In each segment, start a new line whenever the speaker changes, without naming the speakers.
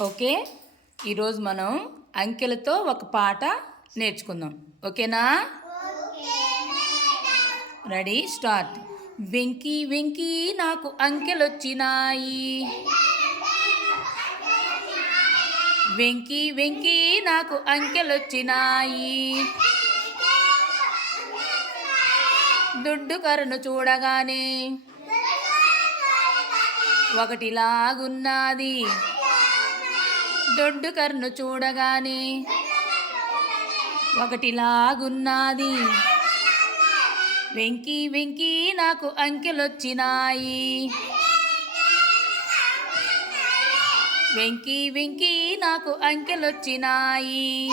Okay? ఈరోజు మనం అంకెలతో ఒక పాట నేర్చుకుందాం. ఓకేనా? రెడీ? స్టార్ట్. వెంకీ వెంకీ నాకు అంకెలొచ్చినాయి. వెంకీ వెంకీ నాకు అంకెలొచ్చినాయి. దుడ్డు కరును చూడగానే ఒకటిలాగున్నది. దొడ్డు కర్ను చూడగానే ఒకటిలాగున్నది. వెంకీ వెంకీ నాకు అంకెలొచ్చినాయి. వెంకీ వెంకీ నాకు అంకెలొచ్చినాయి.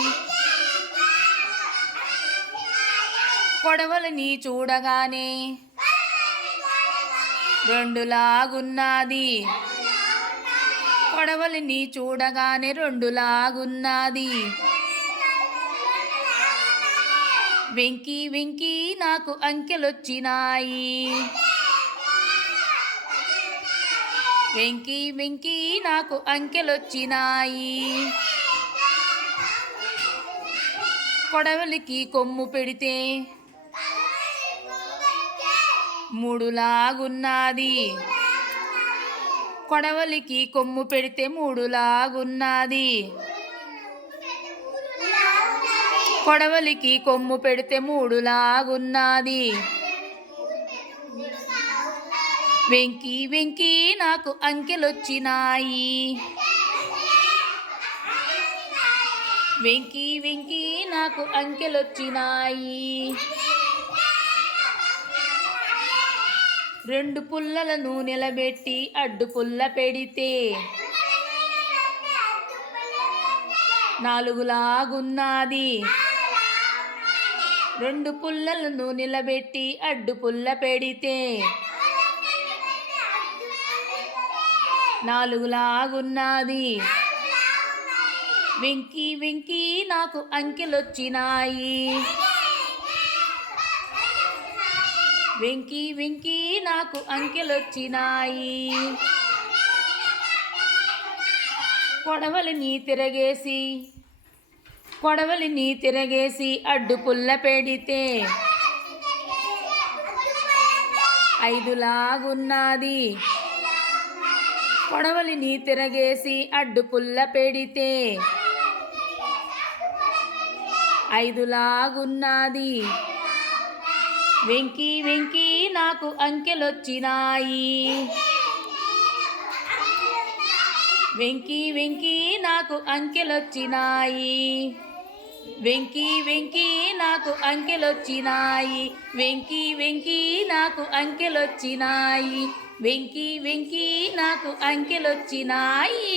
కొడవలని చూడగానే రెండులాగున్నది. కొడవలిని చూడగానే రెండులాగున్నది. వెంకీ వెంకీ నాకు అంకెలొచ్చినాయి. వెంకీ వెంకీ నాకు అంకెలొచ్చినాయి. కొడవలికి కొమ్ము పెడితే మూడులాగున్నది. కొడవలికి కొమ్ము పెడితే మూడులాగున్నది. కొడవలికి కొమ్ము పెడితే మూడులాగున్నది. వెంకీ వెంకీ నాకు అంకెలొచ్చినాయి. వెంకీ వెంకీ నాకు అంకెలొచ్చినాయి. రెండు పుల్లలను నిలబెట్టి అడ్డు పుల్ల పెడితే నాలుగులాగున్నది. రెండు పుల్లలను నిలబెట్టి అడ్డు పుల్ల పెడితే నాలుగులాగున్నది. వెంకీ వెంకీ నాకు అంకెలొచ్చినాయి. వెంకీ వెంకీ నాకు అంకెలొచ్చినాయి. కొడవలిని తిరగేసి కొడవలిని తిరగేసి అడ్డు పుల్ల పెడితే ఐదులాగున్నది. కొడవలిని తిరగేసి అడ్డు పుల్ల పెడితే ఐదులాగున్నది. వెంకీ వెంకీ నాకు అంకెలొచ్చినాయి. వెంకీ వెంకీ నాకు అంకెలొచ్చినాయి. వెంకీ వెంకీ నాకు అంకెలొచ్చినాయి. వెంకీ వెంకీ నాకు అంకెలొచ్చినాయి. వెంకీ వెంకీ నాకు అంకెలొచ్చినాయి.